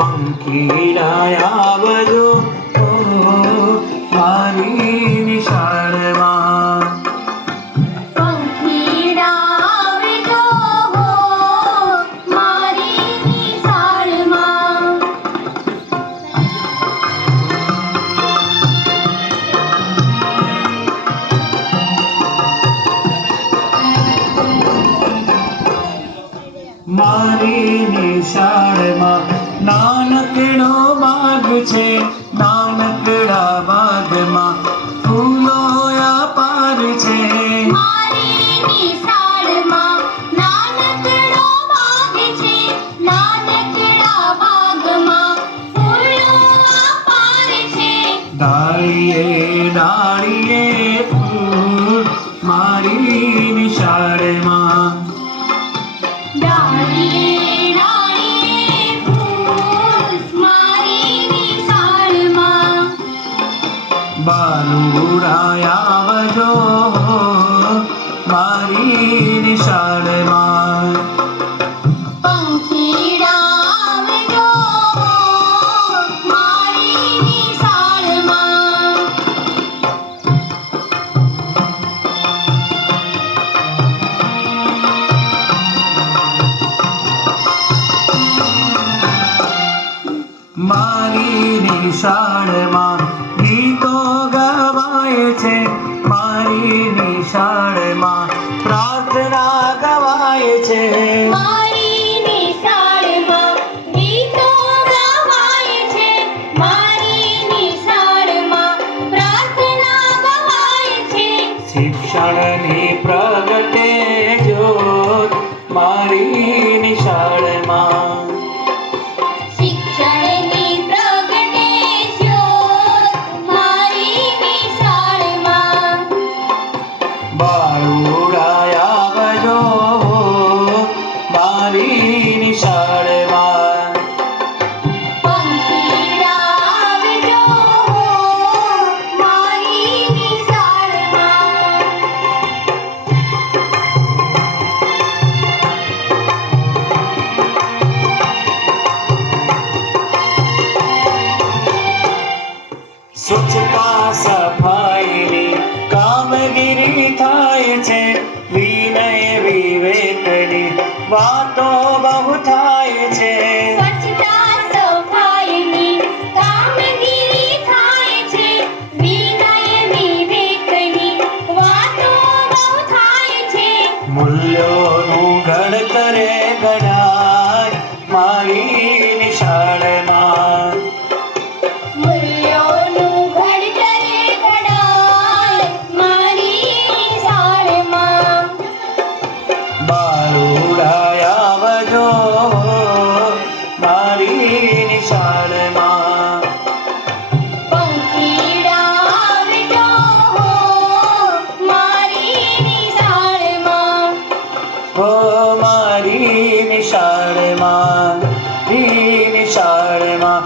પંખીડા આવજો મારી નિશાળમાં. પંખીડા આવજો મારી નિશાળમાં. મારી નિશાળમાં નાનકડો બાગ છે, નાનકડા બાગમાં ફૂલો અપાર છે. મારી નિશાળમાં નાનકડો બાગ છે, નાનકડા બાગમાં ફૂલો અપાર છે. ડાળીએ ડાળીએ ફૂલ મારી નિશાળમાં. ડાળીએ ડાળીએ ફૂલ મારી નિશાળમાં. બાલુડા આવજો મારી નિશાળમાં. પંખીડા આવજો મારી નિશાળમાં. મારી નિશાળમાં ગીતો ગવાય છે, મારી નિશાળમાં પ્રાર્થના ગવાય છે. મારી નિશાળમાં ગીતો ગવાય છે, મારી નિશાળમાં પ્રાર્થના ગવાય છે. શિક્ષણની પ્રગટે જ્યોત મારી નિશાળમાં. શિક્ષણની પ્રગટે જ્યોત મારી નિશાળમાં. બાલુડા આવજો મારી નિશાળમાં. પંખીડા આવજો મારી નિશાળમાં. સ્વચ્છતા સફાઈની કામગીરી થાય છે, વિનય વિવેકની વાતો બહુ થાય છે. સ્વચ્છતા સફાઈની કામગીરી થાય છે, વિનય વિવેકની વાતો બહુ થાય છે. મૂલ્યોનું ઘડતરે ઘડાય મારી નિશાળમાં. મૂલ્યોનું ઘડતરે ઘડાય મારી નિશાળમાં. બાલુડા આવજો મારી નિશાળમાં. પંખીડા આવજો મારી નિશાળમાં. હો મારી નિશાળમાં, નિશાળમાં